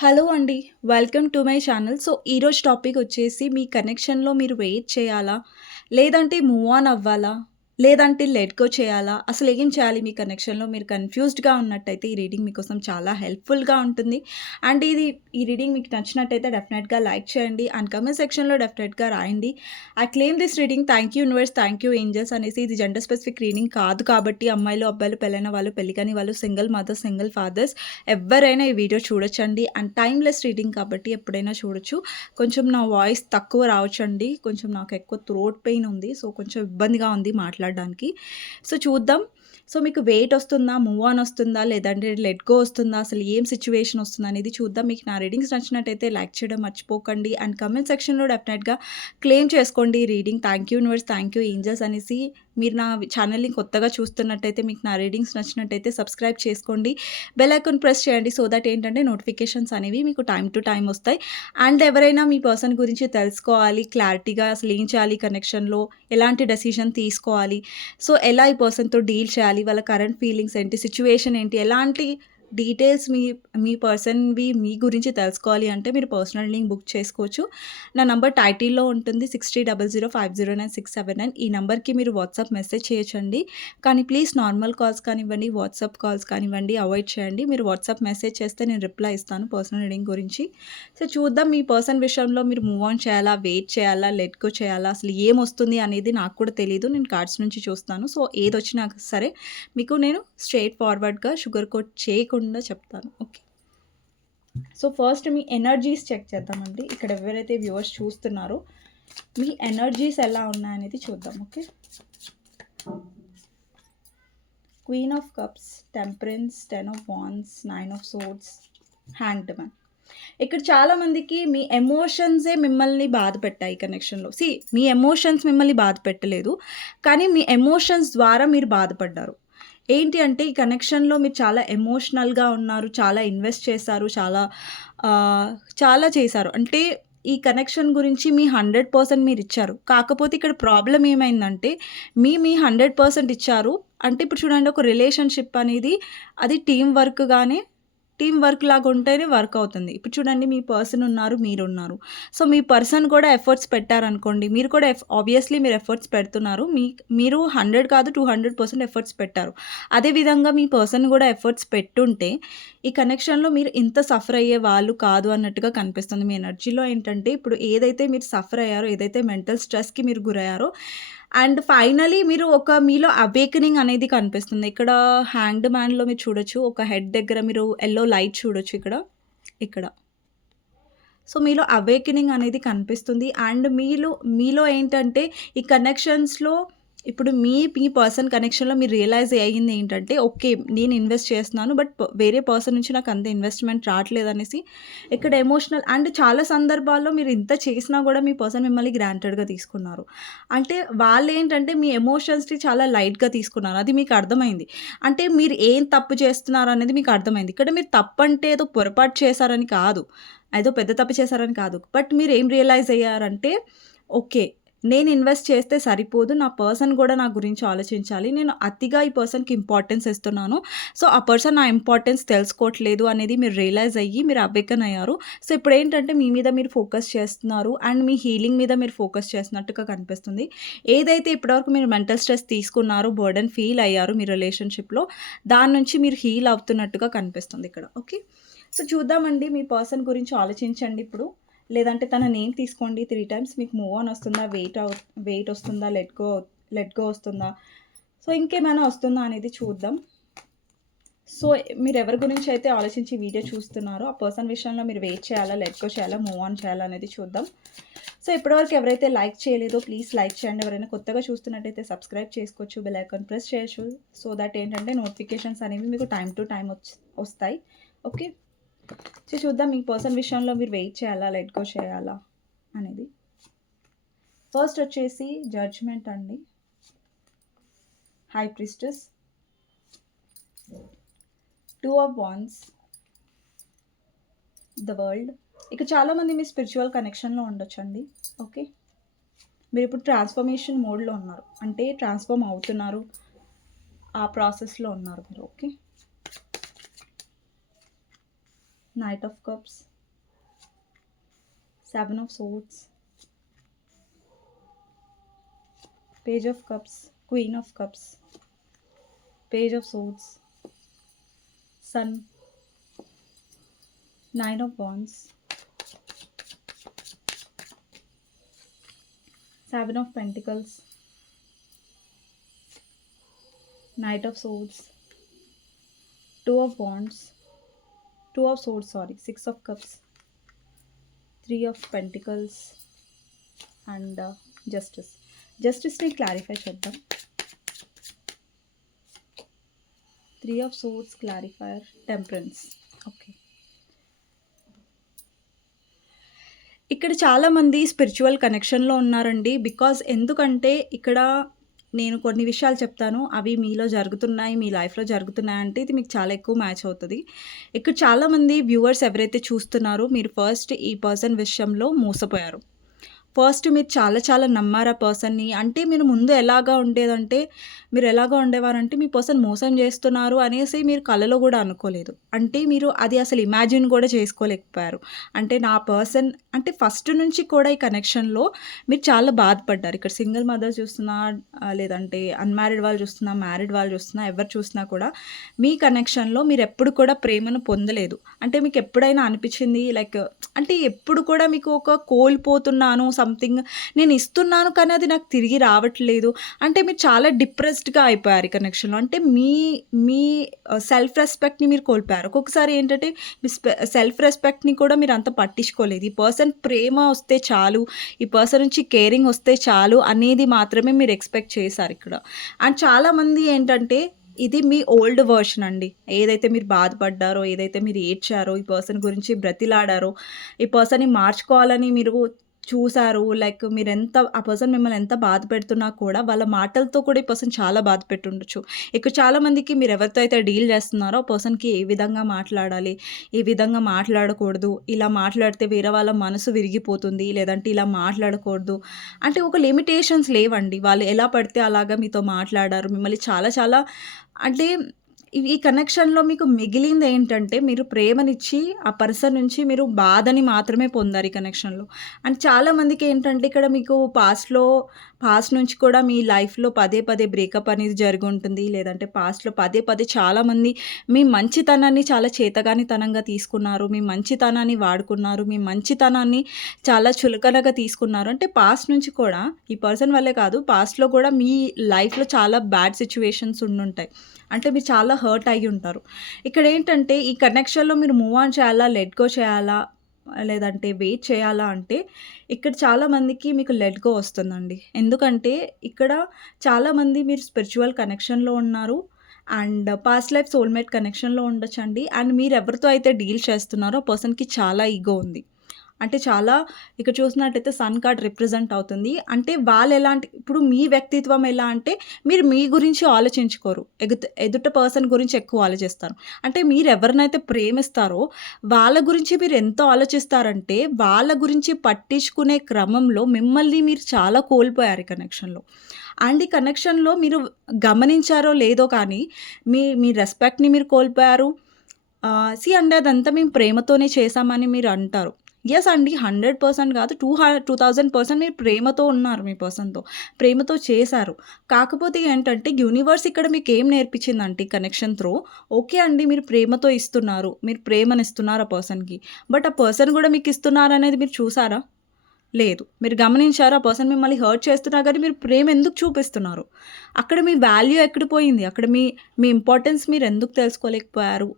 Hello అండి. Welcome to my channel. So, ఈరోజు topic వచ్చేసి మీ కనెక్షన్‌లో మీరు వెయిట్ చేయాలా? లేదంటే మూవ్ ఆన్ అవ్వాలా? లేదంటే లెట్ గో చేయాలా? అసలు ఏం చేయాలి మీ కనెక్షన్‌లో? మీరు కన్‌ఫ్యూజ్డ్‌గా ఉన్నట్టయితే ఈ రీడింగ్ మీకోసం చాలా హెల్ప్‌ఫుల్‌గా ఉంటుంది. అండ్ ఇది ఈ రీడింగ్ మీకు నచ్చినట్టయితే డెఫినెట్‌గా లైక్ చేయండి. అండ్ కమెంట్ సెక్షన్‌లో డెఫినెట్‌గా రాయండి. I claim this reading thank you universe, thank you angels అనేసి ఇది జెండర్ స్పెసిఫిక్ రీడింగ్ కాదు కాబట్టి అమ్మాయిలు, అబ్బాయిలు, పెళ్ళైన వాళ్ళు, పెళ్ళి కాని వాళ్ళు, సింగిల్ మదర్స్, సింగిల్ ఫాదర్స్ ఎవరైనా ఈ వీడియో చూడొచ్చండి. అండ్ టైమ్‌లెస్ రీడింగ్ కాబట్టి ఎప్పుడైనా చూడొచ్చు. కొంచెం నా వాయిస్ తక్కువ రావచ్చండి. కొంచెం నాకు ఎక్కువ థ్రోట్ పెయిన్ ఉంది. సో, కొంచెం ఇబ్బందిగా ఉంది మాట్లాడడానికి. సో, చూద్దాం. సో, మీకు వెయిట్ వస్తుందా? మూవ్ ఆన్ వస్తుందా? లేదంటే లెట్ గో వస్తుందా? అసలు ఏం సిచ్యువేషన్ వస్తుందా అనేది చూద్దాం. మీకు నా రీడింగ్స్ నచ్చినట్టయితే లైక్ చేయడం మర్చిపోకండి. అండ్ కమెంట్ సెక్షన్‌లో డెఫినెట్‌గా క్లెయిమ్ చేసుకోండి reading. Thank you universe, thank you angels అనేసి మీరు నా ఛానల్‌ని కొత్తగా చూస్తున్నట్టయితే మీకు నా రీడింగ్స్ నచ్చినట్టయితే సబ్స్క్రైబ్ చేసుకోండి. బెల్ ఐకాన్ ప్రెస్ చేయండి. సో దట్ ఏంటంటే నోటిఫికేషన్స్ అనేవి మీకు టైం టు టైం వస్తాయి. అండ్ ఎవరైనా మీ పర్సన్ గురించి తెలుసుకోవాలి క్లారిటీగా అసలు ఏం చేయాలి కనెక్షన్‌లో? ఎలాంటి డెసిషన్ తీసుకోవాలి? సో, ఎలా ఈ పర్సన్‌తో డీల్ చేయాలి? వాళ్ళ కరెంట్ ఫీలింగ్స్ ఏంటి? సిచ్యువేషన్ ఏంటి? ఎలాంటి డీటెయిల్స్ మీ మీ పర్సన్‌వి మీ గురించి తెలుసుకోవాలి అంటే మీరు పర్సనల్ లింక్ బుక్ చేసుకోవచ్చు. నా నంబర్ టైటిల్‌లో ఉంటుంది. 6300509679 ఈ నెంబర్కి మీరు వాట్సాప్ మెసేజ్ చేయొచ్చండి. కానీ ప్లీజ్ నార్మల్ కాల్స్ కానివ్వండి, వాట్సాప్ కాల్స్ కానివ్వండి అవాయిడ్ చేయండి. మీరు వాట్సాప్ మెసేజ్ చేస్తే నేను రిప్లై ఇస్తాను పర్సనల్ రీడింగ్ గురించి. సో, చూద్దాం మీ పర్సన్ విషయంలో మీరు మూవ్ ఆన్ చేయాలా? వెయిట్ చేయాలా? లెట్ గో చేయాలా? అసలు ఏమొస్తుంది అనేది నాకు కూడా తెలియదు నేను కార్డ్స్ నుంచి చూస్తాను. సో, ఏదొచ్చినా సరే మీకు నేను స్ట్రైట్ ఫార్వర్డ్‌గా షుగర్ కోట్ చేయకుండా చెప్తాను. ఓకే. సో, ఫస్ట్ మీ ఎనర్జీస్ చెక్ చేద్దామండి. ఇక్కడ ఎవరైతే వ్యూవర్స్ చూస్తున్నారో మీ ఎనర్జీస్ ఎలా ఉన్నాయనేది చూద్దాం. Okay. Queen of cups, temperance, ten of wands nine of swords, hanged man. ఇక్కడ చాలామందికి మీ ఎమోషన్సే మిమ్మల్ని బాధ పెట్టాయి కనెక్షన్‌లో. సీ మీ ఎమోషన్స్ మిమ్మల్ని బాధ పెట్టలేదు. కానీ మీ ఎమోషన్స్ ద్వారా మీరు బాధపడ్డారు. ఏంటి అంటే ఈ కనెక్షన్‌లో మీరు చాలా ఎమోషనల్‌గా ఉన్నారు. చాలా ఇన్వెస్ట్ చేశారు. చాలా చాలా చేశారు. అంటే ఈ కనెక్షన్ గురించి మీ హండ్రెడ్ పర్సెంట్ మీరు ఇచ్చారు కాకపోతే ఇక్కడ ప్రాబ్లం ఏమైందంటే మీ మీ 100% ఇచ్చారు. అంటే ఇప్పుడు చూడండి ఒక రిలేషన్‌షిప్ అనేది అది టీం వర్క్‌గానే టీం వర్క్ లాగా ఉంటేనే వర్క్ అవుతుంది. ఇప్పుడు చూడండి మీ పర్సన్ ఉన్నారు. మీరు ఉన్నారు సో, మీ పర్సన్ కూడా ఎఫర్ట్స్ పెట్టారనుకోండి. మీరు కూడా ఎఫ్ ఆబ్వియస్‌లీ మీరు ఎఫర్ట్స్ పెడుతున్నారు. మీ మీరు 100 కాదు 200% ఎఫర్ట్స్ పెట్టారు. అదే విధంగా మీ పర్సన్ కూడా ఎఫర్ట్స్ పెట్టుంటే ఈ కనెక్షన్‌లో మీరు ఇంత సఫర్ అయ్యే వాళ్ళు కాదు అన్నట్టుగా కనిపిస్తుంది. మీ ఎనర్జీలో ఏంటంటే ఇప్పుడు ఏదైతే మీరు సఫర్ అయ్యారో, ఏదైతే మెంటల్ స్ట్రెస్‌కి మీరు గురయ్యారో అండ్ ఫైనలీ మీరు ఒక మీలో అవేకనింగ్ అనేది కనిపిస్తుంది. ఇక్కడ హ్యాంగ్డ్ మ్యాన్‌లో మీరు చూడొచ్చు. ఒక హెడ్ దగ్గర మీరు ఎల్లో లైట్ చూడొచ్చు ఇక్కడ. ఇక్కడ. సో, మీలో అవేకనింగ్ అనేది కనిపిస్తుంది. అండ్ మీలో మీలో ఏంటంటే ఈ కనెక్షన్స్‌లో ఇప్పుడు మీ మీ పర్సన్ కనెక్షన్‌లో మీరు రియలైజ్ అయ్యింది ఏంటంటే ఓకే. నేను ఇన్వెస్ట్ చేస్తున్నాను. బట్ వేరే పర్సన్ నుంచి నాకు అంత ఇన్వెస్ట్‌మెంట్ రావట్లేదనేసి ఇక్కడ ఎమోషనల్ అండ్ చాలా సందర్భాల్లో మీరు ఇంత చేసినా కూడా మీ పర్సన్ మిమ్మల్ని గ్రాంటెడ్‌గా తీసుకున్నారు. అంటే వాళ్ళు ఏంటంటే మీ ఎమోషన్స్‌ని చాలా లైట్‌గా తీసుకున్నారు. అది మీకు అర్థమైంది. అంటే మీరు ఏం తప్పు చేస్తున్నారు అనేది మీకు అర్థమైంది. ఇక్కడ మీరు తప్పు అంటే ఏదో పొరపాటు చేశారని కాదు. ఏదో పెద్ద తప్పు చేశారని కాదు. బట్ మీరు ఏం రియలైజ్ అయ్యారంటే ఓకే. నేను ఇన్వెస్ట్ చేస్తే సరిపోదు. నా పర్సన్ కూడా నా గురించి ఆలోచించాలి. నేను అతిగా ఈ పర్సన్‌కి ఇంపార్టెన్స్ ఇస్తున్నాను. సో, ఆ పర్సన్ నా ఇంపార్టెన్స్ తెలుసుకోవట్లేదు అనేది మీరు రియలైజ్ అయ్యి మీరు అవేకన్ అయ్యారు. సో, ఇప్పుడు ఏంటంటే మీ మీద మీరు ఫోకస్ చేస్తున్నారు. అండ్ మీ హీలింగ్ మీద మీరు ఫోకస్ చేస్తున్నట్టుగా కనిపిస్తుంది. ఏదైతే ఇప్పటివరకు మీరు మెంటల్ స్ట్రెస్ తీసుకున్నారో, బర్డెన్ ఫీల్ అయ్యారు మీ రిలేషన్‌షిప్‌లో దాని నుంచి మీరు హీల్ అవుతున్నట్టుగా కనిపిస్తుంది ఇక్కడ. ఓకే. సో, చూద్దామండి మీ పర్సన్ గురించి ఆలోచించండి ఇప్పుడు. లేదంటే తన నేమ్ తీసుకోండి త్రీ టైమ్స్ మీకు మూవ్ ఆన్ వస్తుందా? వెయిట్ వెయిట్ వస్తుందా? లెట్ గో లెట్ గో వస్తుందా? సో, ఇంకేమైనా వస్తుందా అనేది చూద్దాం. సో, మీరు ఎవరి గురించి అయితే ఆలోచించి వీడియో చూస్తున్నారో ఆ పర్సన్ విషయంలో మీరు వెయిట్ చేయాలా? లెట్ గో చేయాలా? మూవ్ ఆన్ చేయాలా? అనేది చూద్దాం. సో, ఇప్పటివరకు ఎవరైతే లైక్ చేయలేదో ప్లీజ్ లైక్ చేయండి. ఎవరైనా కొత్తగా చూస్తున్నట్టయితే సబ్స్క్రైబ్ చేసుకోవచ్చు. బెల్ ఐకాన్ ప్రెస్ చేయొచ్చు. సో దట్ ఏంటంటే నోటిఫికేషన్స్ అనేవి మీకు టైం టు టైం వస్తాయి. ఓకే. సో, చూద్దాం మీ పర్సన్ విషయంలో మీరు వెయిట్ చేయాలా? లెట్ గో చేయాలా? అనేది. ఫస్ట్ వచ్చేసి జడ్జ్‌మెంట్ అండి. High priestess two of wands. The world. ఇక చాలామంది మీ స్పిరిచువల్ కనెక్షన్‌లో ఉండొచ్చండి. ఓకే. మీరు ఇప్పుడు ట్రాన్స్‌ఫర్మేషన్ మోడ్‌లో ఉన్నారు. అంటే ట్రాన్స్‌ఫార్మ్ అవుతున్నారు. ఆ ప్రాసెస్‌లో ఉన్నారు మీరు. Okay. Knight of Cups, Seven of Swords, Page of Cups, Queen of Cups, Page of Swords, Sun, Nine of Wands, Seven of Pentacles, Knight of Swords, Two of Wands, two of swords sorry six of cups three of pentacles and justice జస్టిస్ని clarify చేద్దాం. Three of swords clarifier temperance okay ఇక్కడ చాలామంది spiritual కనెక్షన్లో ఉన్నారండి. Because ఎందుకంటే ఇక్కడ నేను కొన్ని విషయాలు చెప్తాను. అవి మీలో జరుగుతున్నాయి మీ లైఫ్లో జరుగుతున్నాయి అంటే ఇది మీకు చాలా ఎక్కువ మ్యాచ్ అవుతుంది. ఇక్కడ చాలామంది వ్యూవర్స్ ఎవరైతే చూస్తున్నారో మీరు ఫస్ట్ ఈ పర్సన్ విషయంలో మోసపోయారు. ఫస్ట్ మీరు చాలా చాలా నమ్మారు ఆ పర్సన్‌ని. అంటే మీరు ముందు ఎలాగా ఉండేదంటే, మీరు ఎలాగా ఉండేవారంటే మీ పర్సన్ మోసం చేస్తున్నారు అనేసి మీరు కలలో కూడా అనుకోలేదు. అంటే మీరు అది అసలు ఇమాజిన్ కూడా చేసుకోలేకపోయారు. అంటే నా పర్సన్ అంటే ఫస్ట్ నుంచి కూడా ఈ కనెక్షన్‌లో మీరు చాలా బాధపడ్డారు. ఇక్కడ సింగిల్ మదర్ చూస్తున్నా లేదంటే అన్‌మ్యారీడ్ వాళ్ళు చూస్తున్నా, మ్యారీడ్ వాళ్ళు చూస్తున్నా, ఎవరు చూసినా కూడా మీ కనెక్షన్‌లో మీరు ఎప్పుడు కూడా ప్రేమను పొందలేదు. అంటే మీకు ఎప్పుడైనా అనిపించింది లైక్ అంటే ఎప్పుడు కూడా మీకు ఒక కోల్పోతున్నాను సంథింగ్ నేను ఇస్తున్నాను కానీ అది నాకు తిరిగి రావట్లేదు. అంటే మీరు చాలా డిప్రెస్డ్‌గా అయిపోయారు ఈ కనెక్షన్‌లో. అంటే మీ మీ సెల్ఫ్ రెస్పెక్ట్‌ని మీరు కోల్పోయారు. ఒక్కొక్కసారి ఏంటంటే మీ స్పె సెల్ఫ్ రెస్పెక్ట్‌ని కూడా మీరు అంత పట్టించుకోలేదు. ఈ పర్సన్ ప్రేమ వస్తే చాలు, ఈ పర్సన్ నుంచి కేరింగ్ వస్తే చాలు అనేది మాత్రమే మీరు ఎక్స్‌పెక్ట్ చేశారు ఇక్కడ. అండ్ చాలామంది ఏంటంటే ఇది మీ ఓల్డ్ వర్షన్ అండి. ఏదైతే మీరు బాధపడ్డారో, ఏదైతే మీరు ఏడ్చారో, ఈ పర్సన్ గురించి బ్రతిలాడారో, ఈ పర్సన్‌ని మార్చుకోవాలని మీరు చూసారు. లైక్ మీరు ఎంత ఆ పర్సన్ మిమ్మల్ని ఎంత బాధ పెడుతున్నా కూడా వాళ్ళ మాటలతో కూడా ఈ పర్సన్ చాలా బాధ పెట్టుండొచ్చు. ఇక్కడ చాలామందికి మీరు ఎవరితో అయితే డీల్ చేస్తున్నారో ఆ పర్సన్‌కి ఏ విధంగా మాట్లాడాలి, ఏ విధంగా మాట్లాడకూడదు, ఇలా మాట్లాడితే వేరే వాళ్ళ మనసు విరిగిపోతుంది, లేదంటే ఇలా మాట్లాడకూడదు. అంటే ఒక లిమిటేషన్స్ లేవండి. వాళ్ళు ఎలా పడితే అలాగా మీతో మాట్లాడారు. మిమ్మల్ని చాలా చాలా అంటే ఈ కనెక్షన్‌లో మీకు మిగిలింది ఏంటంటే మీరు ప్రేమనిచ్చి ఆ పర్సన్ నుంచి మీరు బాధని మాత్రమే పొందారు ఈ కనెక్షన్‌లో. అండ్ చాలామందికి ఏంటంటే ఇక్కడ మీకు పాస్ట్‌లో పాస్ట్ నుంచి కూడా మీ లైఫ్‌లో పదే పదే బ్రేకప్ అనేది జరిగుంటుంది. లేదంటే పాస్ట్‌లో పదే పదే చాలామంది మీ మంచితనాన్ని చాలా చేతగానితనంగా తీసుకున్నారు. మీ మంచితనాన్ని వాడుకున్నారు. మీ మంచితనాన్ని చాలా చులకనగా తీసుకున్నారు. అంటే పాస్ట్ నుంచి కూడా ఈ పర్సన్ వల్లే కాదు పాస్ట్‌లో కూడా మీ లైఫ్‌లో చాలా బ్యాడ్ సిచ్యువేషన్స్ ఉండుంటాయి. అంటే మీరు చాలా హర్ట్ అయ్యి ఉంటారు. ఇక్కడ ఏంటంటే ఈ కనెక్షన్‌లో మీరు మూవ్ ఆన్ చేయాలా? లెట్ గో చేయాలా? లేదంటే వెయిట్ చేయాలా? అంటే ఇక్కడ చాలామందికి మీకు లెట్గో వస్తుందండి. ఎందుకంటే ఇక్కడ చాలామంది మీరు స్పిరిచువల్ కనెక్షన్‌లో ఉన్నారు. అండ్ పాస్ట్ లైఫ్ సోల్‌మేట్ కనెక్షన్‌లో ఉండొచ్చండి. అండ్ మీరు ఎవరితో అయితే డీల్ చేస్తున్నారో ఆ పర్సన్‌కి చాలా ఈగో ఉంది. అంటే చాలా ఇక్కడ చూసినట్టయితే సన్ కార్డ్ రిప్రజెంట్ అవుతుంది. అంటే వాళ్ళు ఎలాంటి ఇప్పుడు మీ వ్యక్తిత్వం ఎలా అంటే మీరు మీ గురించి ఆలోచించుకోరు. ఎగుత ఎదుట పర్సన్ గురించి ఎక్కువ ఆలోచిస్తారు. అంటే మీరు ఎవరినైతే ప్రేమిస్తారో వాళ్ళ గురించి మీరు ఎంత ఆలోచిస్తారంటే వాళ్ళ గురించి పట్టించుకునే క్రమంలో మిమ్మల్ని మీరు చాలా కోల్పోయారు ఈ కనెక్షన్‌లో. అండ్ ఈ కనెక్షన్‌లో మీరు గమనించారో లేదో కానీ మీ మీ రెస్పెక్ట్‌ని మీరు కోల్పోయారు. సి సీ అదంతా మేము ప్రేమతోనే చేశామని మీరు అంటారు. ఎస్ అండి. 100% కాదు. టూ టూ థౌజండ్ పర్సెంట్ మీరు ప్రేమతో ఉన్నారు మీ పర్సన్‌తో. ప్రేమతో చేశారు. కాకపోతే ఏంటంటే యూనివర్స్ ఇక్కడ మీకేం నేర్పించిందంటే కనెక్షన్ త్రూ ఓకే అండి. మీరు ప్రేమతో ఇస్తున్నారు. మీరు ప్రేమనిస్తున్నారు ఆ పర్సన్‌కి. బట్ ఆ పర్సన్ కూడా మీకు ఇస్తున్నారు అనేది మీరు చూసారా? లేదు. మీరు గమనించారా? ఆ పర్సన్ మిమ్మల్ని హర్ట్ చేస్తున్నా కానీ మీరు ప్రేమ ఎందుకు చూపిస్తున్నారు? అక్కడ మీ వాల్యూ ఎక్కడ పోయింది? అక్కడ మీ మీ ఇంపార్టెన్స్ మీరు ఎందుకు తెలుసుకోలేకపోయారు?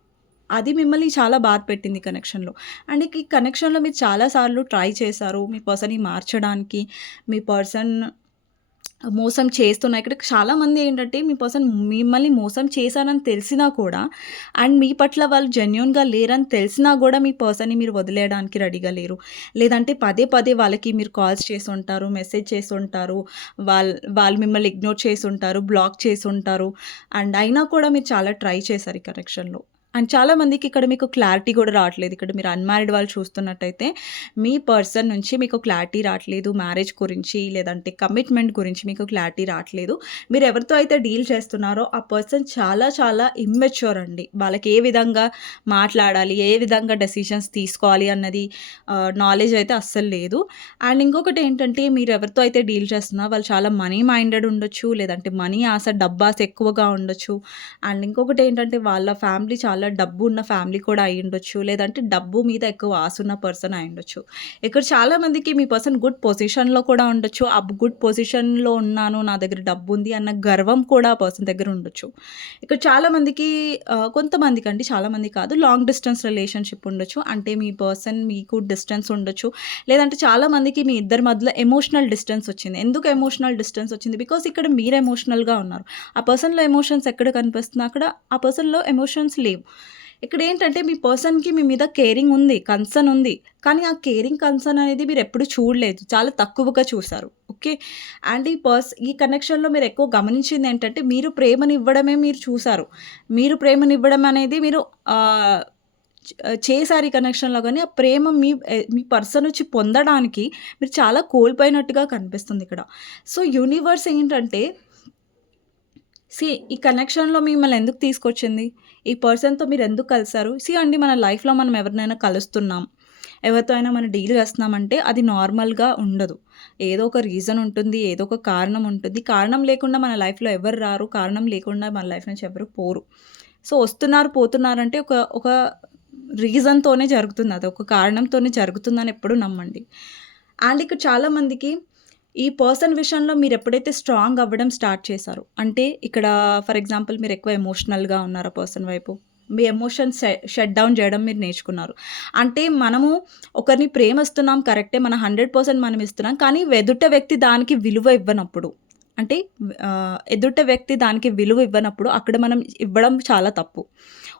అది మిమ్మల్ని చాలా బాధ పెట్టింది కనెక్షన్‌లో. అండ్ ఈ కనెక్షన్‌లో మీరు చాలా సార్లు ట్రై చేశారు. మీ పర్సన్‌ని మార్చడానికి. మీ పర్సన్ మోసం చేస్తున్నా ఇక్కడ చాలామంది ఏంటంటే మీ పర్సన్ మిమ్మల్ని మోసం చేశారని తెలిసినా కూడా అండ్ మీ పట్ల వాళ్ళు జెన్యున్గా లేరని తెలిసినా కూడా మీ పర్సన్‌ని మీరు వదిలేయడానికి రెడీగా లేరు. లేదంటే పదే పదే వాళ్ళకి మీరు కాల్స్ చేసుంటారు. మెసేజ్ చేసి ఉంటారు వాళ్ళు మిమ్మల్ని ఇగ్నోర్ చేసి ఉంటారు బ్లాక్ చేసుంటారు. అండ్ అయినా కూడా మీరు చాలా ట్రై చేశారు ఈ కనెక్షన్‌లో. అండ్ చాలామందికి ఇక్కడ మీకు క్లారిటీ కూడా రావట్లేదు. ఇక్కడ మీరు అన్మ్యారీడ్ వాళ్ళు చూస్తున్నట్టయితే మీ పర్సన్ నుంచి మీకు క్లారిటీ రావట్లేదు. మ్యారేజ్ గురించి లేదంటే కమిట్మెంట్ గురించి మీకు క్లారిటీ రావట్లేదు. మీరు ఎవరితో అయితే డీల్ చేస్తున్నారో ఆ పర్సన్ చాలా చాలా ఇమ్మెచ్యూర్ అండి. వాళ్ళకి ఏ విధంగా మాట్లాడాలి ఏ విధంగా డెసిషన్స్ తీసుకోవాలి అన్నది నాలెడ్జ్ అయితే అస్సలు లేదు. అండ్ ఇంకొకటి ఏంటంటే మీరు ఎవరితో అయితే డీల్ చేస్తున్నా వాళ్ళు చాలా మనీ మైండెడ్ ఉండొచ్చు లేదంటే మనీ ఆశ డబ్బాస్ ఎక్కువగా ఉండొచ్చు. అండ్ ఇంకొకటి ఏంటంటే వాళ్ళ ఫ్యామిలీ చాలా డబ్బు ఉన్న ఫ్యామిలీ కూడా అయి ఉండొచ్చు లేదంటే డబ్బు మీద ఎక్కువ ఆశ ఉన్న పర్సన్ అయి ఉండొచ్చు. ఇక్కడ చాలామందికి మీ పర్సన్ గుడ్ పొజిషన్లో కూడా ఉండొచ్చు. ఆ గుడ్ పొజిషన్లో ఉన్నాను నా దగ్గర డబ్బు ఉంది అన్న గర్వం కూడా ఆ పర్సన్ దగ్గర ఉండొచ్చు. ఇక్కడ చాలామందికి కొంతమందికి అండి చాలామంది కాదు లాంగ్ డిస్టెన్స్ రిలేషన్షిప్ ఉండొచ్చు. అంటే మీ పర్సన్ మీకు డిస్టెన్స్ ఉండొచ్చు. లేదంటే చాలామందికి మీ ఇద్దరి మధ్యలో ఎమోషనల్ డిస్టెన్స్ వచ్చింది. ఎందుకు ఎమోషనల్ డిస్టెన్స్ వచ్చింది? బికాస్ ఇక్కడ మీరు ఎమోషనల్గా ఉన్నారు. ఆ పర్సన్లో ఎమోషన్స్ ఎక్కడ కనిపిస్తున్నా అక్కడ ఆ పర్సన్లో ఎమోషన్స్ లేవు. ఇక్కడ ఏంటంటే మీ పర్సన్కి మీ మీద కేరింగ్ ఉంది కన్సర్న్ ఉంది. కానీ ఆ కేరింగ్ కన్సర్న్ అనేది మీరు ఎప్పుడు చూడలేదు. చాలా తక్కువగా చూసారు ఓకే? అండ్ ఈ పర్స్ ఈ కనెక్షన్లో మీరు ఎక్కువ గమనించింది ఏంటంటే మీరు ప్రేమని ఇవ్వడమే మీరు చూసారు మీరు ప్రేమని ఇవ్వడం అనేది మీరు చేశారు ఈ కనెక్షన్లో కానీ ఆ ప్రేమ మీ మీ పర్సన్ వచ్చి పొందడానికి మీరు చాలా కోల్పోయినట్టుగా కనిపిస్తుంది ఇక్కడ. సో యూనివర్స్ ఏంటంటే సి ఈ కనెక్షన్లో మిమ్మల్ని ఎందుకు తీసుకొచ్చింది? ఈ పర్సన్తో మీరు ఎందుకు కలిసారు? సి అండి మన లైఫ్లో మనం ఎవరినైనా కలుస్తున్నాం. ఎవరితో అయినా మనం డీల్ చేస్తున్నామంటే అది నార్మల్గా ఉండదు. ఏదో ఒక రీజన్ ఉంటుంది ఏదో ఒక కారణం ఉంటుంది. కారణం లేకుండా మన లైఫ్లో ఎవరు రారు? కారణం లేకుండా మన లైఫ్ నుంచి ఎవరు పోరు? సో వస్తున్నారు పోతున్నారంటే ఒక ఒక రీజన్తోనే జరుగుతుంది. అది ఒక కారణంతోనే జరుగుతుందని ఎప్పుడు నమ్మండి. అండ్ ఇక్కడ చాలామందికి ఈ పర్సన్ విషయంలో మీరు ఎప్పుడైతే స్ట్రాంగ్ అవ్వడం స్టార్ట్ చేశారు అంటే ఇక్కడ ఫర్ ఎగ్జాంపుల్ మీరు ఎక్కువ ఎమోషనల్గా ఉన్నారు ఆ పర్సన్ వైపు? మీ ఎమోషన్స్ షట్ డౌన్ చేయడం మీరు నేర్చుకున్నారు. అంటే మనము ఒకరిని ప్రేమిస్తున్నాం కరెక్టే మన హండ్రెడ్ పర్సెంట్ మనం ఇస్తున్నాం కానీ ఎదుట వ్యక్తి దానికి విలువ ఇవ్వనప్పుడు అంటే ఎదుట వ్యక్తి దానికి విలువ ఇవ్వనప్పుడు అక్కడ మనం ఇవ్వడం చాలా తప్పు.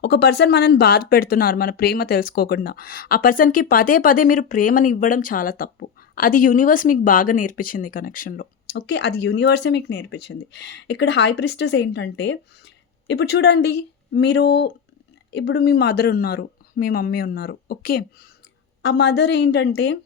ఒక పర్సన్ మనని బాధ పెడుతున్నారు మన ప్రేమ తెలుసుకోకుండా. ఆ పర్సన్కి పదే పదే మీరు ప్రేమని ఇవ్వడం చాలా తప్పు. అది యూనివర్స్ మీకు బాగా నేర్పించింది కనెక్షన్లో ఓకే అది యూనివర్సే మీకు నేర్పించింది. ఇక్కడ హై ప్రిస్టెస్ ఏంటంటే ఇప్పుడు చూడండి మీరు ఇప్పుడు మీ మదర్ ఉన్నారు మీ మమ్మీ ఉన్నారు. ఓకే ఆ మదర్ ఏంటంటే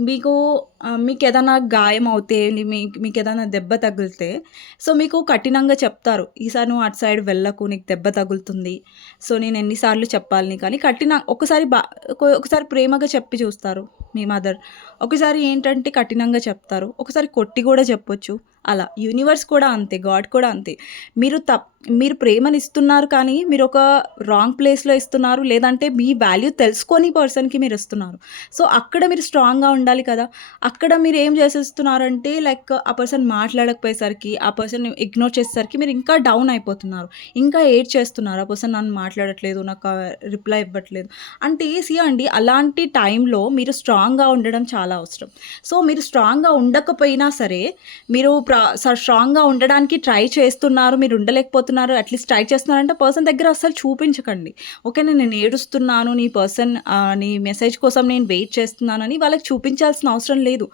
మీకు మీకు ఏదైనా గాయం అవుతే మీకు మీకు ఏదైనా దెబ్బ తగిలితే సో మీకు కఠినంగా చెప్తారు ఈసారి నువ్వు అటు సైడ్ వెళ్ళకు నీకు దెబ్బ తగులుతుంది. సో నేను ఎన్నిసార్లు చెప్పాలి కానీ కఠిన ఒకసారి బా ఒక- ఒకసారి ప్రేమగా చెప్పి చూస్తారు. మీ మదర్. ఒకసారి ఏంటంటే కఠినంగా చెప్తారు. ఒకసారి కొట్టి కూడా చెప్పొచ్చు. అలా. యూనివర్స్ కూడా అంతే. గాడ్ కూడా అంతే. మీరు తప్ మీరు ప్రేమని ఇస్తున్నారు కానీ మీరు ఒక రాంగ్ ప్లేస్లో ఇస్తున్నారు లేదంటే మీ వాల్యూ తెలుసుకొని పర్సన్కి మీరు ఇస్తున్నారు. సో అక్కడ మీరు స్ట్రాంగ్గా ఉండాలి కదా. అక్కడ మీరు ఏం చేసేస్తున్నారంటే లైక్ ఆ పర్సన్ మాట్లాడకపోయేసరికి ఆ పర్సన్ ఇగ్నోర్ చేసేసరికి మీరు ఇంకా డౌన్ అయిపోతున్నారు. ఇంకా ఏడ్ చేస్తున్నారు. ఆ పర్సన్ నన్ను మాట్లాడట్లేదు నాకు రిప్లై ఇవ్వట్లేదు. అంటే సి అండి అలాంటి టైంలో మీరు స్ట్రాంగ్గా ఉండడం చాలా అవసరం. సో మీరు స్ట్రాంగ్గా ఉండకపోయినా సరే మీరు ప్ర స్ట్రాంగ్గా ఉండడానికి ట్రై చేస్తున్నారు మీరు ఉండలేకపోతున్నారు అట్లీస్ట్ ట్రై చేస్తున్నారంటే పర్సన్ దగ్గర అసలు చూపించకండి. ఓకే నేను ఏడుస్తున్నాను నీ పర్సన్ నీ మెసేజ్ కోసం నేను వెయిట్ చేస్తున్నానని వాళ్ళకి చూపించాల్సిన అవసరం లేదు.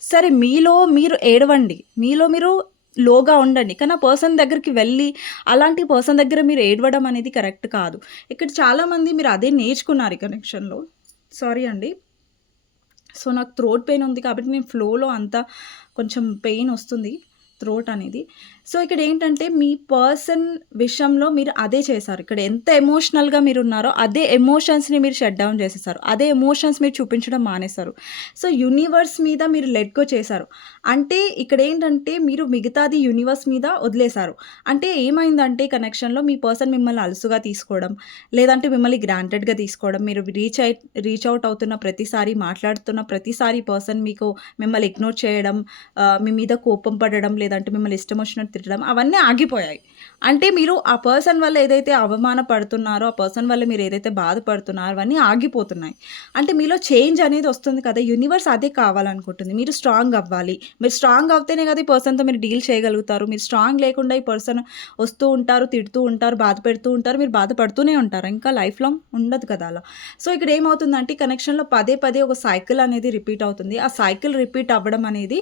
సరే మీలో మీరు ఏడవండి. మీలో మీరు లోగా ఉండండి. కానీ ఆ పర్సన్ దగ్గరికి వెళ్ళి అలాంటి పర్సన్ దగ్గర మీరు ఏడవడం అనేది కరెక్ట్ కాదు. ఇక్కడ చాలామంది మీరు అదే నేర్చుకున్నారు ఈ కనెక్షన్లో సారీ అండి. సో నాకు థ్రోట్ పెయిన్ ఉంది కాబట్టి నేను ఫ్లోలో అంతా కొంచెం పెయిన్ వస్తుంది. థ్రోట్ అనేది. సో ఇక్కడ ఏంటంటే మీ పర్సన్ విషయంలో మీరు అదే చేశారు. ఇక్కడ ఎంత ఎమోషనల్గా మీరు ఉన్నారో అదే ఎమోషన్స్ని మీరు షట్ డౌన్ చేసేసారు. అదే ఎమోషన్స్ మీరు చూపించడం మానేశారు. సో యూనివర్స్ మీద మీరు లెట్గో చేశారు. అంటే ఇక్కడ ఏంటంటే మీరు మిగతాది యూనివర్స్ మీద వదిలేశారు. అంటే ఏమైందంటే కనెక్షన్లో మీ పర్సన్ మిమ్మల్ని అలసుగా తీసుకోవడం లేదంటే మిమ్మల్ని గ్రాంటెడ్గా తీసుకోవడం మీరు రీచ్ అయి రీచ్ అవుట్ అవుతున్న ప్రతిసారి మాట్లాడుతున్న ప్రతిసారి పర్సన్ మీకు మిమ్మల్ని ఇగ్నోర్ చేయడం మీ మీద కోపం పడడం లేదంటే మిమ్మల్ని ఇష్టం వచ్చినట్టు తిట్టడం అవన్నీ ఆగిపోయాయి. అంటే మీరు ఆ పర్సన్ వల్ల ఏదైతే అవమాన పడుతున్నారో ఆ పర్సన్ వల్ల మీరు ఏదైతే బాధపడుతున్నారో అవన్నీ ఆగిపోతున్నాయి. అంటే మీలో చేంజ్ అనేది వస్తుంది కదా యూనివర్స్ అదే కావాలనుకుంటుంది. మీరు స్ట్రాంగ్ అవ్వాలి. మీరు స్ట్రాంగ్ అవుతేనే కదా ఈ పర్సన్తో మీరు డీల్ చేయగలుగుతారు. మీరు స్ట్రాంగ్ లేకుండా ఈ పర్సన్ వస్తూ ఉంటారు తిడుతూ ఉంటారు బాధ పెడుతూ ఉంటారు మీరు బాధపడుతూనే ఉంటారు. ఇంకా లైఫ్ లాంగ్ ఉండదు కదా అలా. సో ఇక్కడ ఏమవుతుందంటే కనెక్షన్లో పదే పదే ఒక సైకిల్ అనేది రిపీట్ అవుతుంది. ఆ సైకిల్ రిపీట్ అవ్వడం అనేది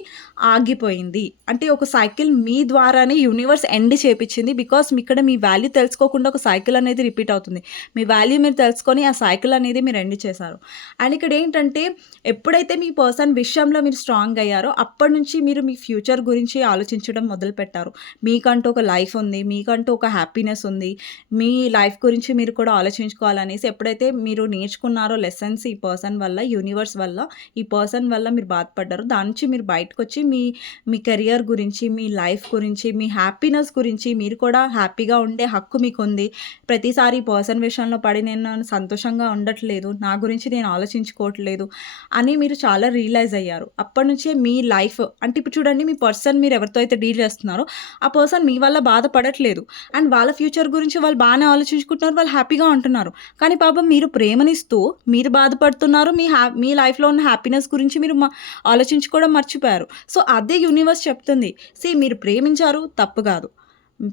ఆగిపోయింది. అంటే ఒక సైకిల్ మీ ద్వారానే యూనివర్స్ ఎండ్ చేపించింది బికాస్ ఇక్కడ మీ వాల్యూ తెలుసుకోకుండా ఒక సైకిల్ అనేది రిపీట్ అవుతుంది. మీ వాల్యూ మీరు తెలుసుకొని ఆ సైకిల్ అనేది మీరు ఎండ్ చేశారు. అండ్ ఇక్కడ ఏంటంటే ఎప్పుడైతే మీ పర్సన్ విషయంలో మీరు స్ట్రాంగ్ అయ్యారో అప్పటి నుంచి మీరు మీ ఫ్యూచర్ గురించి ఆలోచించడం మొదలు పెట్టారు మీకంటూ ఒక లైఫ్ ఉంది మీకంటూ ఒక హ్యాపీనెస్ ఉంది మీ లైఫ్ గురించి మీరు కూడా ఆలోచించుకోవాలనేసి ఎప్పుడైతే మీరు నేర్చుకున్నారో లెసన్స్ ఈ పర్సన్ వల్ల యూనివర్స్ వల్ల ఈ పర్సన్ వల్ల మీరు బాధపడ్డారు దాని నుంచి మీరు బయటకు వచ్చి మీ మీ కెరియర్ గురించి మీ లైఫ్ గురించి మీ హ్యాపీనెస్ గురించి మీరు కూడా హ్యాపీగా ఉండే హక్కు మీకు ఉంది ప్రతిసారి పర్సన్ విషయంలో పడి నేను సంతోషంగా ఉండట్లేదు నా గురించి నేను ఆలోచించుకోవట్లేదు అని మీరు చాలా రియలైజ్ అయ్యారు. అప్పటి నుంచే మీ లైఫ్ అంటే ఇప్పుడు చూడండి మీ పర్సన్ మీరు ఎవరితో అయితే డీల్ చేస్తున్నారో ఆ పర్సన్ మీ వల్ల బాధపడట్లేదు. అండ్ వాళ్ళ ఫ్యూచర్ గురించి వాళ్ళు బాగానే ఆలోచించుకుంటున్నారు వాళ్ళు హ్యాపీగా ఉంటున్నారు. కానీ పాపం మీరు ప్రేమనిస్తూ మీరు బాధపడుతున్నారు మీ హ్యా మీ లైఫ్లో ఉన్న హ్యాపీనెస్ గురించి మీరు మా ఆలోచించుకోవడం మర్చిపోయారు. సో అదే యూనివర్స్ చెప్తుంది. సి మీరు ప్రేమించారు తప్పు కాదు.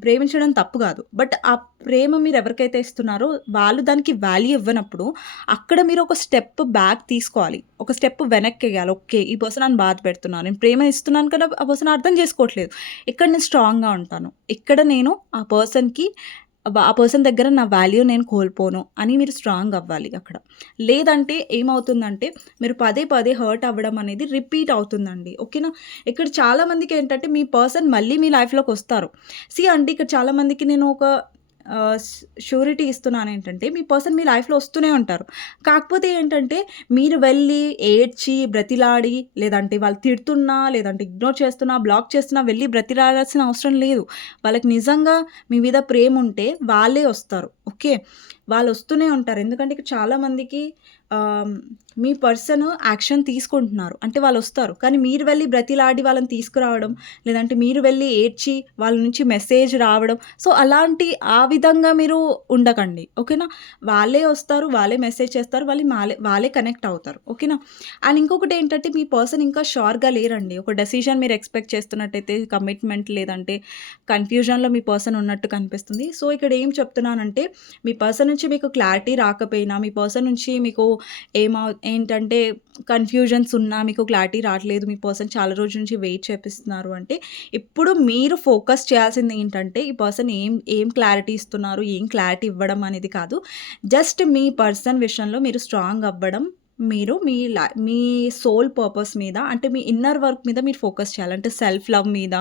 ప్రేమించడం తప్పు కాదు. బట్ ఆ ప్రేమ మీరు ఎవరికైతే ఇస్తున్నారో వాళ్ళు దానికి వాల్యూ ఇవ్వనప్పుడు అక్కడ మీరు ఒక స్టెప్ బ్యాక్ తీసుకోవాలి. ఒక స్టెప్ వెనక్కి వేయాలి ఓకే ఈ పర్సన్ నన్ను బాధ పెడుతున్నాను నేను ప్రేమ ఇస్తున్నాను కదా ఆ పర్సన్ అర్థం చేసుకోవట్లేదు. ఇక్కడ నేను స్ట్రాంగ్గా ఉంటాను. ఇక్కడ నేను ఆ పర్సన్కి ఆ పర్సన్ దగ్గర నా వాల్యూ నేను కోల్పోను అని మీరు స్ట్రాంగ్ అవ్వాలి అక్కడ. లేదంటే ఏమవుతుందంటే మీరు పదే పదే హర్ట్ అవ్వడం అనేది రిపీట్ అవుతుందండి. ఓకేనా ఇక్కడ చాలామందికి ఏంటంటే మీ పర్సన్ మళ్ళీ మీ లైఫ్లోకి వస్తారు. సి అంటే ఇక్కడ చాలామందికి నేను ఒక షూరిటీ ఇస్తున్నాను ఏంటంటే మీ పర్సన్ మీ లైఫ్లో వస్తూనే ఉంటారు. కాకపోతే ఏంటంటే మీరు వెళ్ళి ఏడ్చి బ్రతిలాడి లేదంటే వాళ్ళు తిడుతున్నా లేదంటే ఇగ్నోర్ చేస్తున్నా బ్లాక్ చేస్తున్నా వెళ్ళి బ్రతిలాడాల్సిన అవసరం లేదు. వాళ్ళకి నిజంగా మీ మీద ప్రేమ ఉంటే వాళ్ళే వస్తారు. ఓకే? వాళ్ళు వస్తూనే ఉంటారు. ఎందుకంటే ఇక్కడ చాలామందికి మీ పర్సన్ యాక్షన్ తీసుకుంటున్నారు. అంటే వాళ్ళు వస్తారు కానీ మీరు వెళ్ళి బ్రతిలాడి వాళ్ళని తీసుకురావడం లేదంటే మీరు వెళ్ళి ఏడ్చి వాళ్ళ నుంచి మెసేజ్ రావడం సో అలాంటి ఆ విధంగా మీరు ఉండకండి. ఓకేనా? వాళ్ళే వస్తారు వాళ్ళే మెసేజ్ చేస్తారు వాళ్ళు వాళ్ళే వాళ్ళే కనెక్ట్ అవుతారు. ఓకేనా? అండ్ ఇంకొకటి ఏంటంటే మీ పర్సన్ ఇంకా షోర్గా లేరండి. ఒక డెసిషన్ మీరు ఎక్స్పెక్ట్ చేస్తున్నట్టయితే కమిట్మెంట్ లేదంటే కన్ఫ్యూజన్లో మీ పర్సన్ ఉన్నట్టు కనిపిస్తుంది. సో ఇక్కడ ఏం చెప్తున్నానంటే మీ పర్సన్ నుంచి మీకు క్లారిటీ రాకపోయినా మీ పర్సన్ నుంచి మీకు ఏమవు ఏంటంటే కన్ఫ్యూజన్స్ ఉన్నా మీకు క్లారిటీ రావట్లేదు మీ పర్సన్ చాలా రోజుల నుంచి వెయిట్ చేపిస్తున్నారు అంటే ఇప్పుడు మీరు ఫోకస్ చేయాల్సింది ఏంటంటే ఈ పర్సన్ ఏం ఏం క్లారిటీ ఇస్తున్నారు ఏం క్లారిటీ ఇవ్వడం అనేది కాదు. జస్ట్ మీ పర్సన్ విషయంలో మీరు స్ట్రాంగ్ అవ్వడం మీరు మీ లై మీ సోల్ పర్పస్ మీద అంటే మీ ఇన్నర్ వర్క్ మీద మీరు ఫోకస్ చేయాలి. అంటే సెల్ఫ్ లవ్ మీద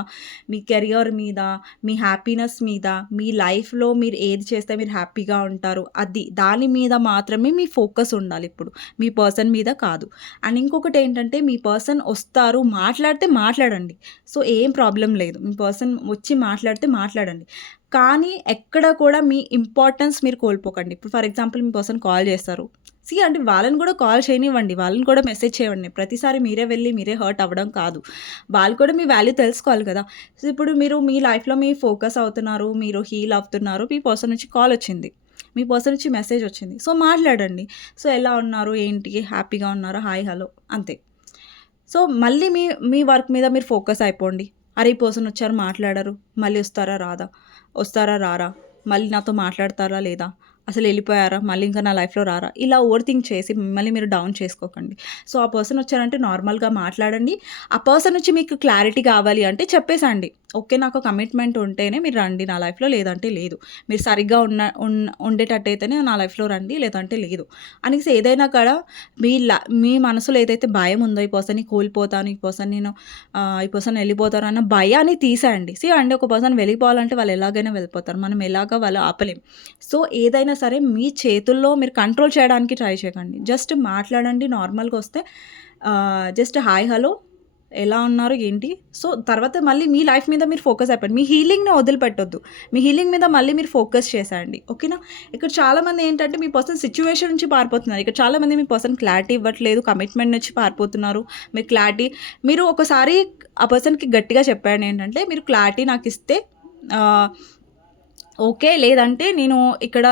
మీ కెరియర్ మీద మీ హ్యాపీనెస్ మీద మీ లైఫ్లో మీరు ఏది చేస్తే మీరు హ్యాపీగా ఉంటారు. అది దాని మీద మాత్రమే మీ ఫోకస్ ఉండాలి ఇప్పుడు. మీ పర్సన్ మీద కాదు. అండ్ ఇంకొకటి ఏంటంటే మీ పర్సన్ వస్తారు మాట్లాడితే మాట్లాడండి. సో ఏం ప్రాబ్లం లేదు. మీ పర్సన్ వచ్చి మాట్లాడితే మాట్లాడండి. కానీ ఎక్కడ కూడా మీ ఇంపార్టెన్స్ మీరు కోల్పోకండి. ఇప్పుడు ఫర్ ఎగ్జాంపుల్ మీ పర్సన్ కాల్ చేస్తారు. సి అంటే వాళ్ళని కూడా కాల్ చేయనివ్వండి. వాళ్ళని కూడా మెసేజ్ చేయండి ప్రతిసారి మీరే వెళ్ళి మీరే హర్ట్ అవ్వడం కాదు. వాళ్ళు కూడా మీ వాల్యూ తెలుసుకోవాలి కదా. సో ఇప్పుడు మీరు మీ లైఫ్లో మీ ఫోకస్ అవుతున్నారు మీరు హీల్ అవుతున్నారు మీ పర్సన్ నుంచి కాల్ వచ్చింది. మీ పర్సన్ నుంచి మెసేజ్ వచ్చింది. సో మాట్లాడండి. సో ఎలా ఉన్నారు? ఏంటి? హ్యాపీగా ఉన్నారా? హాయ్ హలో అంతే. సో మళ్ళీ మీ మీ వర్క్ మీద మీరు ఫోకస్ అయిపోండి. అరే పర్సన్ వచ్చారు మాట్లాడరు. మళ్ళీ వస్తారా రాదా? వస్తారా రారా? మళ్ళీ నాతో మాట్లాడతారా లేదా? అసలు వెళ్ళిపోయారా? మళ్ళీ ఇంకా నా లైఫ్లో రారా? ఇలా ఓవర్ థింక్ చేసి మిమ్మల్ని మీరు డౌన్ చేసుకోకండి. సో ఆ పర్సన్ వచ్చారంటే నార్మల్గా మాట్లాడండి. ఆ పర్సన్ నుంచి మీకు క్లారిటీ కావాలి అంటే చెప్పేసండి. ఓకే నాకు కమిట్మెంట్ ఉంటేనే మీరు రండి. నా లైఫ్లో లేదంటే లేదు. మీరు సరిగ్గా ఉన్న ఉండేటట్టయితేనే నా లైఫ్లో రండి. లేదంటే లేదు. అనేసి ఏదైనా కూడా మీ మీ మనసులో ఏదైతే భయం ఉందో ఈ పర్సన్ని కోల్పోతాను ఈ పర్సన్ నేను ఈ పర్సన్ వెళ్ళిపోతాను అన్న భయాన్ని తీసేయండి. సీ అండి ఒక పర్సన్ వెళ్ళిపోవాలంటే వాళ్ళు ఎలాగైనా వెళ్ళిపోతారు. మనం ఎలాగ వాళ్ళు ఆపలేం. సో ఏదైనా సరే మీ చేతుల్లో మీరు కంట్రోల్ చేయడానికి ట్రై చేయకండి. జస్ట్ మాట్లాడండి నార్మల్గా వస్తే జస్ట్ హాయ్ హలో ఎలా ఉన్నారు ఏంటి? సో తర్వాత మళ్ళీ మీ లైఫ్ మీద మీరు ఫోకస్ అయిపోయింది మీ హీలింగ్ని వదిలిపెట్టొద్దు. మీ హీలింగ్ మీద మళ్ళీ మీరు ఫోకస్ చేసేయండి. ఓకేనా? ఇక్కడ చాలామంది ఏంటంటే మీ పర్సన్ సిచ్యువేషన్ నుంచి పారిపోతున్నారు. ఇక్కడ చాలామంది మీ పర్సన్ క్లారిటీ ఇవ్వట్లేదు కమిట్మెంట్ నుంచి పారిపోతున్నారు. మీరు క్లారిటీ మీరు ఒకసారి ఆ పర్సన్కి గట్టిగా చెప్పాడు ఏంటంటే మీరు క్లారిటీ నాకు ఇస్తే ఓకే. లేదంటే నేను ఇక్కడ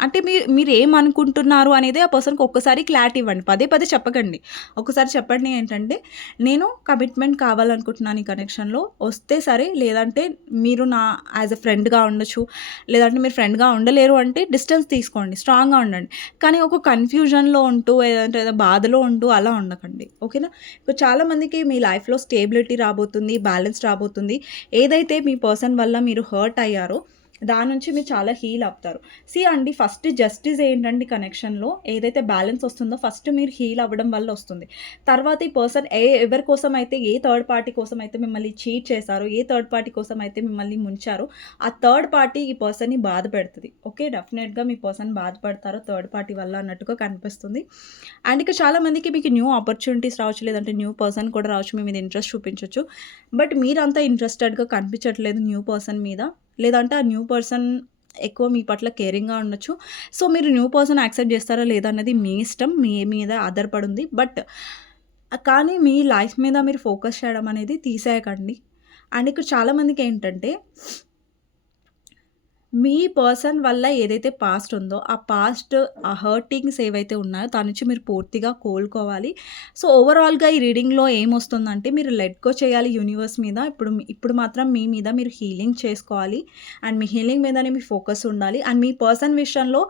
అంటే మీరు మీరు ఏమనుకుంటున్నారు అనేది ఆ పర్సన్‌కి ఒక్కసారి క్లారిటీ ఇవ్వండి. పదే పదే చెప్పకండి. ఒక్కసారి చెప్పండి ఏంటంటే, నేను కమిట్మెంట్ కావాలనుకుంటున్నాను ఈ కనెక్షన్‌లో. వస్తే సరే, లేదంటే మీరు నా యాజ్ అ ఫ్రెండ్‌గా ఉండొచ్చు. లేదంటే మీరు ఫ్రెండ్‌గా ఉండలేరు అంటే డిస్టెన్స్ తీసుకోండి. స్ట్రాంగ్‌గా ఉండండి. కానీ ఒక కన్‌ఫ్యూజన్‌లో ఉంటూ ఏదంటే ఏదో బాధలో ఉంటూ అలా ఉండకండి. ఓకేనా? ఇప్పుడు చాలామందికి మీ లైఫ్‌లో స్టేబిలిటీ రాబోతుంది. బ్యాలెన్స్ రాబోతుంది. ఏదైతే మీ పర్సన్ వల్ల మీరు హర్ట్ అయ్యారో దాని నుంచి మీరు చాలా హీల్ అవుతారు. సీ అండి ఫస్ట్ జస్టిస్ ఏంటండి కనెక్షన్‌లో ఏదైతే బ్యాలెన్స్ వస్తుందో ఫస్ట్ మీరు హీల్ అవ్వడం వల్ల వస్తుంది. తర్వాత ఈ పర్సన్ ఏ ఎవరి కోసం అయితే ఏ థర్డ్ పార్టీ కోసం అయితే మిమ్మల్ని చీట్ చేశారో, ఏ థర్డ్ పార్టీ కోసం అయితే మిమ్మల్ని ముంచారో, ఆ థర్డ్ పార్టీ ఈ పర్సన్‌ని బాధ పెడుతుంది ఓకే. డెఫినెట్‌గా మీ పర్సన్ బాధపడతారు థర్డ్ పార్టీ వల్ల అన్నట్టుగా కనిపిస్తుంది. అండ్ ఇక చాలామందికి మీకు న్యూ ఆపర్చునిటీస్ రావచ్చు. లేదంటే న్యూ పర్సన్ కూడా రావచ్చు. మీ మీద ఇంట్రెస్ట్ చూపించవచ్చు బట్ మీరంతా ఇంట్రెస్టెడ్‌గా కనిపించట్లేదు న్యూ పర్సన్ మీద. లేదంటే ఆ న్యూ పర్సన్ ఎక్కువ మీ పట్ల కేరింగ్‌గా ఉండొచ్చు. సో, మీరు న్యూ పర్సన్ యాక్సెప్ట్ చేస్తారా లేదా అనేది మీ ఇష్టం. మీ మీద ఆధారపడి ఉంది. బట్ కానీ మీ లైఫ్ మీద మీరు ఫోకస్ చేయడం అనేది తీసేయకండి. అండ్ ఇక్కడ చాలామందికి ఏంటంటే మీ పర్సన్ వల్ల ఏదైతే పాస్ట్ ఉందో, ఆ పాస్ట్ ఆ హర్టింగ్స్ ఏవైతే ఉన్నాయో దాని నుంచి మీరు పూర్తిగా కోలుకోవాలి. సో, ఓవరాల్‌గా ఈ రీడింగ్‌లో ఏమొస్తుందంటే మీరు లెట్ గో చేయాలి యూనివర్స్ మీద. ఇప్పుడు ఇప్పుడు మాత్రం మీ మీద మీరు హీలింగ్ చేసుకోవాలి. అండ్ మీ హీలింగ్ మీదనే మీ ఫోకస్ ఉండాలి. అండ్ మీ పర్సన్ విషయంలో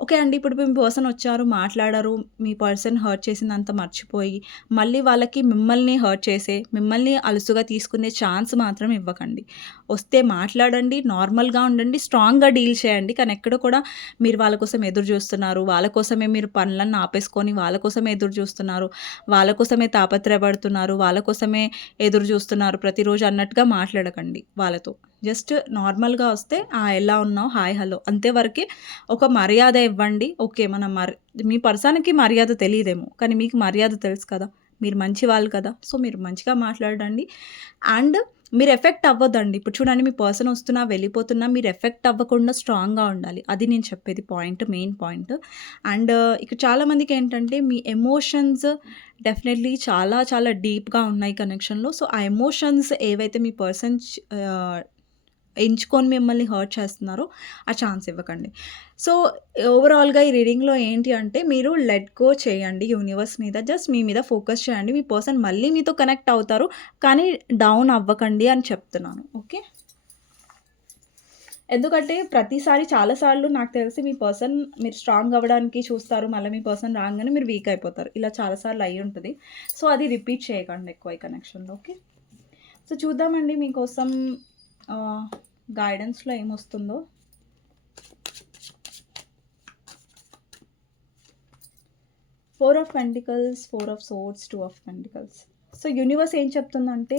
ఓకే అండి. ఇప్పుడు మీ పర్సన్ వచ్చారు, మాట్లాడారు. మీ పర్సన్ హర్ట్ చేసిందంత మర్చిపోయి, మళ్ళీ వాళ్ళకి మిమ్మల్ని హర్ట్ చేసే, మిమ్మల్ని అలుసుగా తీసుకునే ఛాన్స్ మాత్రం ఇవ్వకండి. వస్తే మాట్లాడండి. నార్మల్‌గా ఉండండి. స్ట్రాంగ్ స్ట్రాంగ్‌గా డీల్ చేయండి. కానీ ఎక్కడ కూడా మీరు వాళ్ళ కోసం ఎదురు చూస్తున్నారు. వాళ్ళ కోసమే మీరు పనులన్నీ ఆపేసుకొని వాళ్ళ కోసమే ఎదురు చూస్తున్నారు. వాళ్ళ కోసమే తాపత్రయపడుతున్నారు. వాళ్ళ కోసమే ఎదురు చూస్తున్నారు ప్రతిరోజు అన్నట్టుగా మాట్లాడకండి వాళ్ళతో. జస్ట్ నార్మల్‌గా వస్తే ఆ! ఎలా ఉన్నావు? హాయ్, హలో అంతేవరకే ఒక మర్యాద ఇవ్వండి. ఓకే. మన మర్ మీ పర్సన్‌కి మర్యాద తెలియదేమో కానీ మీకు మర్యాద తెలుసు కదా! మీరు మంచి వాళ్ళు కదా! సో, మీరు మంచిగా మాట్లాడండి. అండ్ మీరు ఎఫెక్ట్ అవ్వద్దండి. ఇప్పుడు చూడండి మీ పర్సన్ వస్తున్నా, వెళ్ళిపోతున్నా మీరు ఎఫెక్ట్ అవ్వకుండా స్ట్రాంగ్‌గా ఉండాలి. అది నేను చెప్పేది పాయింట్. Main point. అండ్ ఇక్కడ చాలామందికి ఏంటంటే మీ ఎమోషన్స్ డెఫినెట్‌లీ చాలా చాలా డీప్‌గా ఉన్నాయి కనెక్షన్‌లో. సో, ఆ ఎమోషన్స్ ఏవైతే మీ పర్సన్ ఎంచుకొని మిమ్మల్ని హర్ట్ చేస్తున్నారో ఆ ఛాన్స్ ఇవ్వకండి. సో, ఓవరాల్‌గా ఈ రీడింగ్‌లో ఏంటి అంటే మీరు లెట్ గో చేయండి యూనివర్స్ మీద. జస్ట్ మీ మీద ఫోకస్ చేయండి. మీ పర్సన్ మళ్ళీ మీతో కనెక్ట్ అవుతారు. కానీ డౌన్ అవ్వకండి అని చెప్తున్నాను. ఓకే. ఎందుకంటే ప్రతిసారి చాలాసార్లు నాకు తెలిసి మీ పర్సన్ మీరు స్ట్రాంగ్ అవ్వడానికి చూస్తారు. మళ్ళీ మీ పర్సన్ రాగానే మీరు వీక్ అయిపోతారు. ఇలా చాలా సార్లు ఉంటుంది సో, అది రిపీట్ చేయకండి ఎక్కువ ఈ కనెక్షన్‌లో. ఓకే. సో, చూద్దామండి మీకోసం గైడెన్స్‌లో ఏమొస్తుందో. Four of pentacles, four of swords two of pentacles. So, universe ఏం చెప్తుందంటే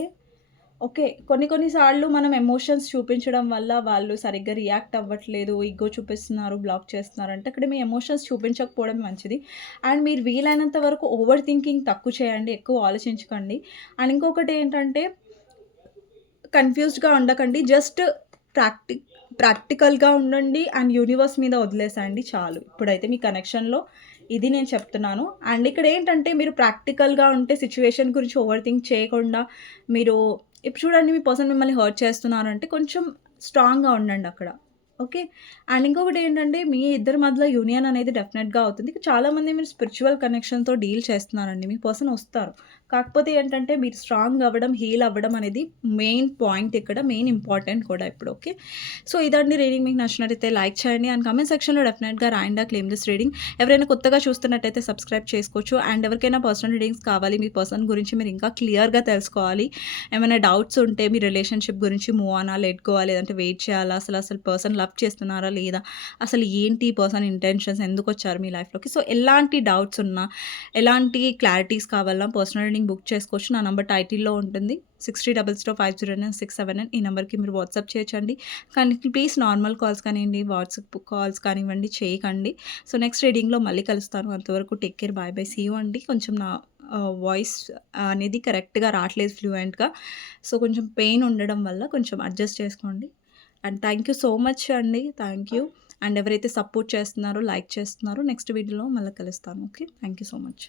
ఓకే. కొన్ని కొన్నిసార్లు మనం ఎమోషన్స్ చూపించడం వల్ల వాళ్ళు సరిగ్గా రియాక్ట్ అవ్వట్లేదు. ఇగ్గో చూపిస్తున్నారు, బ్లాక్ చేస్తున్నారు అంటే అక్కడ మీ ఎమోషన్స్ చూపించకపోవడం మంచిది. అండ్ మీరు వీలైనంత వరకు ఓవర్ థింకింగ్ తక్కువ చేయండి. ఎక్కువ ఆలోచించకండి. అండ్ ఇంకొకటి ఏంటంటే కన్‌ఫ్యూజ్డ్‌గా ఉండకండి. జస్ట్ ప్రాక్టి ప్రాక్టికల్‌గా ఉండండి. అండ్ యూనివర్స్ మీద వదిలేసండి చాలు. ఇప్పుడైతే మీ కనెక్షన్‌లో ఇది నేను చెప్తున్నాను. అండ్ ఇక్కడ ఏంటంటే మీరు ప్రాక్టికల్‌గా ఉంటే సిచ్యువేషన్ గురించి ఓవర్ థింక్ చేయకుండా మీరు ఇప్పుడు చూడండి మీ పర్సన్ మిమ్మల్ని హర్ట్ చేస్తున్నారంటే కొంచెం స్ట్రాంగ్‌గా ఉండండి అక్కడ. ఓకే. అండ్ ఇంకొకటి ఏంటంటే మీ ఇద్దరి మధ్యలో యూనియన్ అనేది డెఫినెట్‌గా అవుతుంది. చాలామంది మీరు స్పిరిచువల్ కనెక్షన్‌తో డీల్ చేస్తున్నారండి. మీ పర్సన్ వస్తారు. కాకపోతే ఏంటంటే మీరు స్ట్రాంగ్ అవ్వడం, హీల్ అవ్వడం అనేది మెయిన్ పాయింట్ ఇక్కడ. మెయిన్ ఇంపార్టెంట్ కూడా ఇప్పుడు. ఓకే. సో, ఇదండి రీడింగ్ మీకు నచ్చినట్టయితే లైక్ చేయండి. అండ్ కమెంట్ సెక్షన్‌లో డెఫినెట్‌గా రాయండా క్లెయిమ్ దిస్ రీడింగ్. ఎవరైనా కొత్తగా చూస్తున్నట్టయితే సబ్స్క్రైబ్ చేసుకోవచ్చు. అండ్ ఎవరికైనా పర్సనల్ రీడింగ్స్ కావాలి. మీ పర్సన్ గురించి మీరు ఇంకా క్లియర్‌గా తెలుసుకోవాలి. ఏమైనా డౌట్స్ ఉంటే మీ రిలేషన్‌షిప్ గురించి మూవ్ ఆనా, లెట్ గో లేదంటే వెయిట్ చేయాలా? అసలు అసలు పర్సన్ లవ్ చేస్తున్నారా లేదా? అసలు ఏంటి పర్సన్ ఇంటెన్షన్స్ ఎందుకొచ్చారు మీ లైఫ్‌లోకి? సో, ఎలాంటి డౌట్స్ ఉన్నా, ఎలాంటి క్లారిటీస్ కావాలన్నా పర్సనల్ రీడింగ్ బుక్ చేసుకోవచ్చు. నా నెంబర్ టైటిల్‌లో ఉంటుంది. 6300509679 ఈ నెంబర్కి మీరు వాట్సాప్ చేయొచ్చండి. కానీ ప్లీజ్ నార్మల్ కాల్స్ కానివ్వండి, వాట్సాప్ కాల్స్ కానివ్వండి చేయకండి. సో, నెక్స్ట్ రీడింగ్‌లో మళ్ళీ కలుస్తాను. అంతవరకు take care. Bye bye. See అండి. కొంచెం నా వాయిస్ అనేది కరెక్ట్‌గా రావట్లేదు ఫ్లూయెంట్‌గా. సో, కొంచెం పెయిన్ ఉండడం వల్ల కొంచెం అడ్జస్ట్ చేసుకోండి. And thank you so much అండి. Thank you. అండ్ ఎవరైతే సపోర్ట్ చేస్తున్నారో, లైక్ చేస్తున్నారో నెక్స్ట్ వీడియోలో మళ్ళీ కలుస్తాను. Okay. Thank you so much.